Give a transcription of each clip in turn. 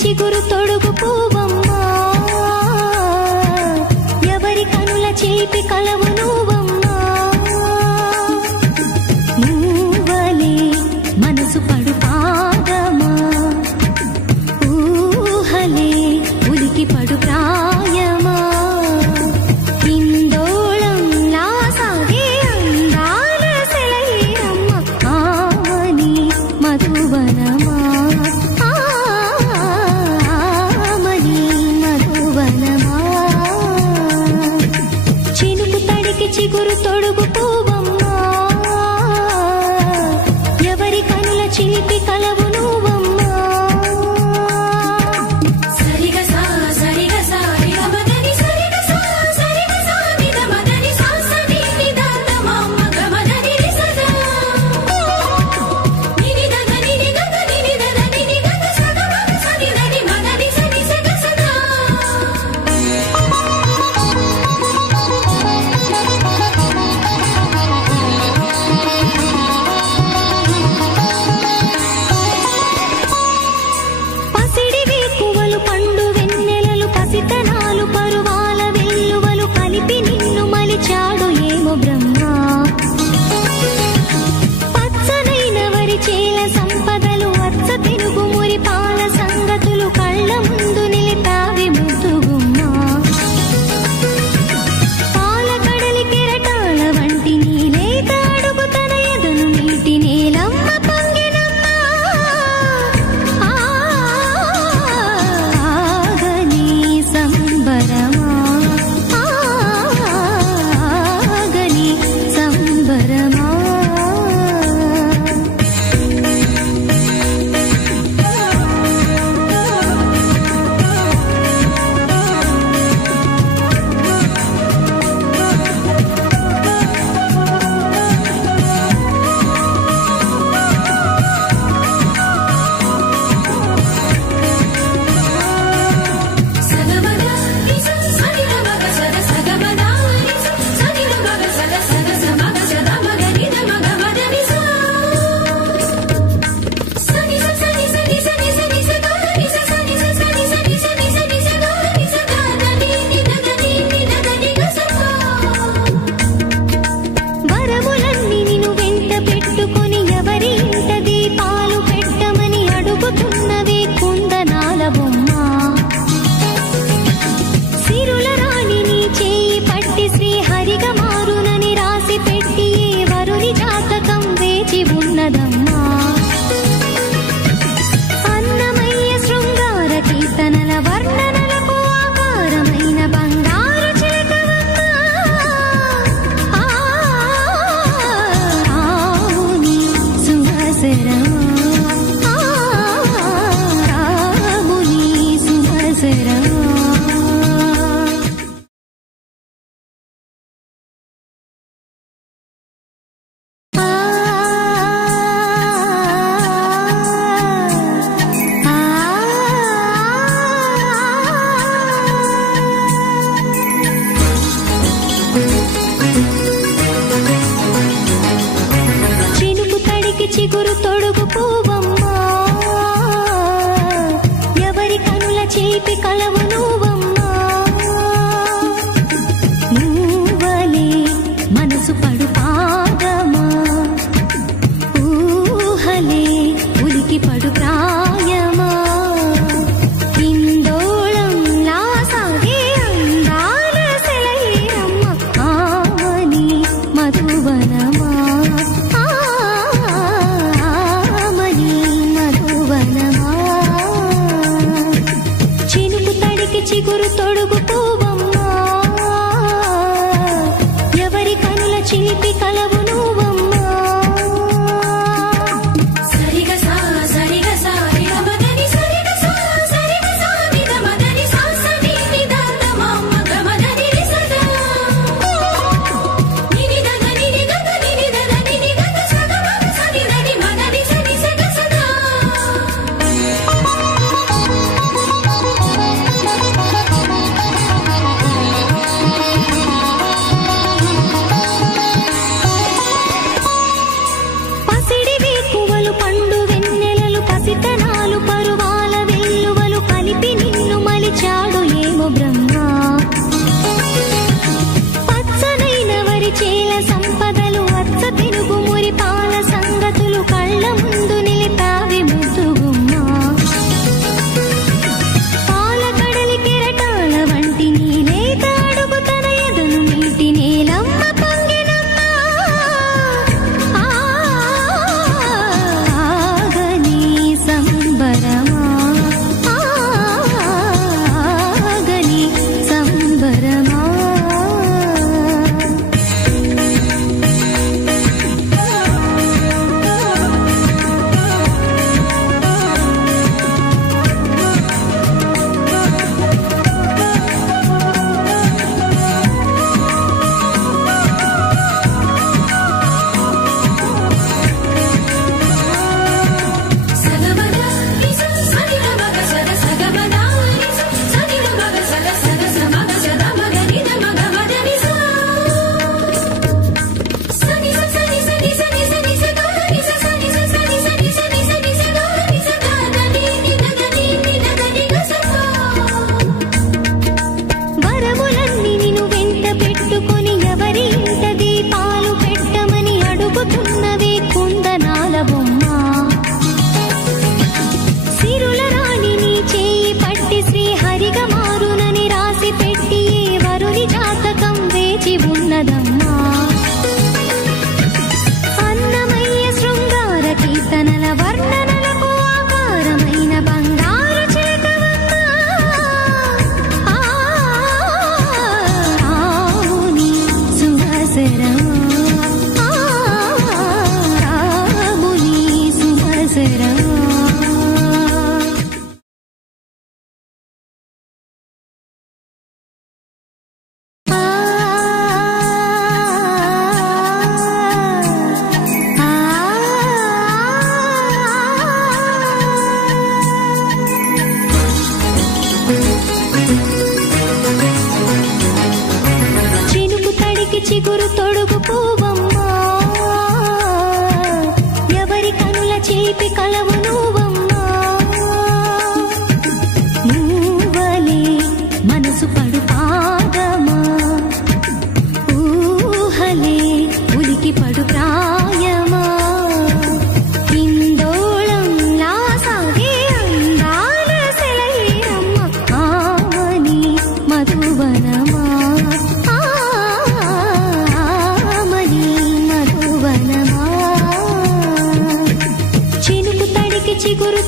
చిగురు తొడుగు పూవమ్మా ఎవరి కనుల చేపి కలవు నువ్వమ్మా నువ్వలే మనసు పడు పాదమా ఊహలే ఉలికి పడు ప్రాయమా ఇందోళంలా సాగే అందాల సెలయేరమ్మ ఆమని మధువనమా చినుకు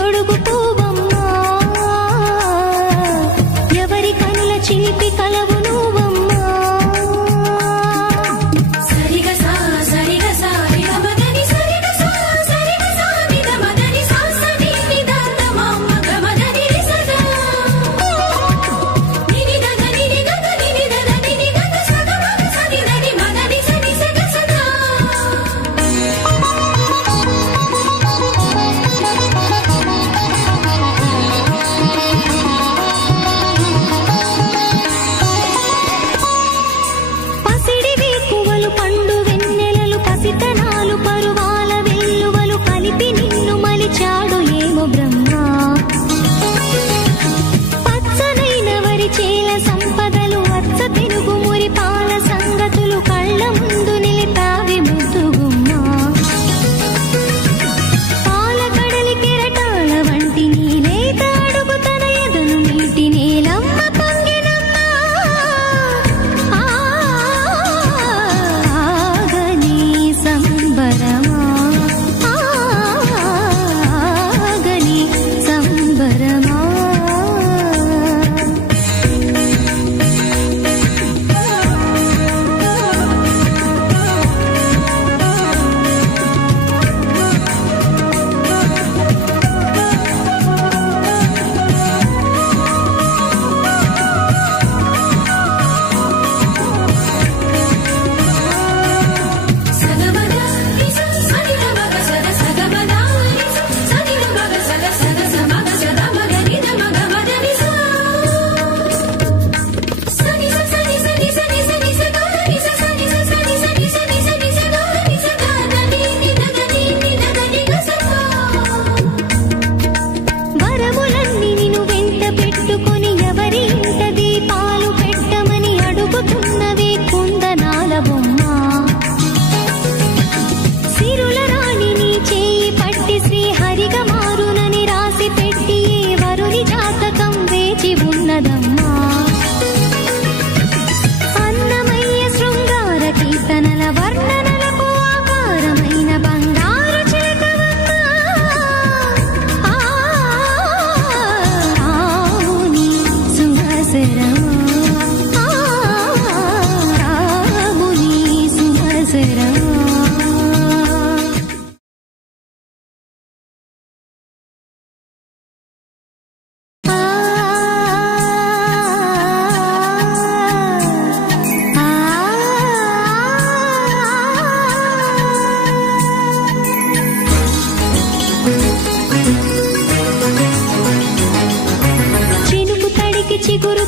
తొడుగు పూవమ్మా ఎవరి కనుల చిలిపి కలవు నువ్వమ్మా సరిగా సా సరిగా సా మదని సరిగా సా సరిగా సా నిద మదని సా సని నిదాన మమ్మ గమదని సదా నిని దద నిని దద నిని దద నిని దద సదా మగ సని దని మదని సని సగ సదా పసిడి వేకువలు పండు వెన్నెలలు పసితనాలు పరువాల వెల్లువలు కలిపి నిన్ను మలిచాడు ఏమో బ్రహ్మ పచ్చనైన వరి చేల సంపదలు అచ్చ తెలుగు మురి పాల సంగతులు కళ్ళ ముందు నిలిపావి ముద్దుగుమ్మా పాల కడలి కెరటాల వంటి నీలేత అడుగు తన ఎదను నీటి నేలమ్మ పొంగినమ్మా ఆగని సంబరమా ఆగని సంబరమా సగమద నిస సనిద మగ సద సగమద నిస సనిద మగ సద సద సమగ సద మగ నిద మగ మద నిస సని స సని సని సని సని స గ నిస సని స సని సని సని సని స గ నిస గ దని నిద దని నిద దని గ స వరములన్నీ నిన్ను వెంట పెట్టుకొని ఎవరి ఇంట దీపాలు పెట్టమని అడుగుతున్నవే కుందనాల బొమ్మ సిరుల రాణి నీ చేయి పట్టి శ్రీహరిగా మారునని రాసి పెట్టి ఏ వరుని జాతకం వేచి ఉన్నదమ్మా అన్నమయ్య శృంగార కీర్తనల వర్ణనలకు ఆకారమైన బంగారు చిలకవమ్మా రాముని సుమసరమా రాముని సుమసరమా చినుకు తడికి చిగురు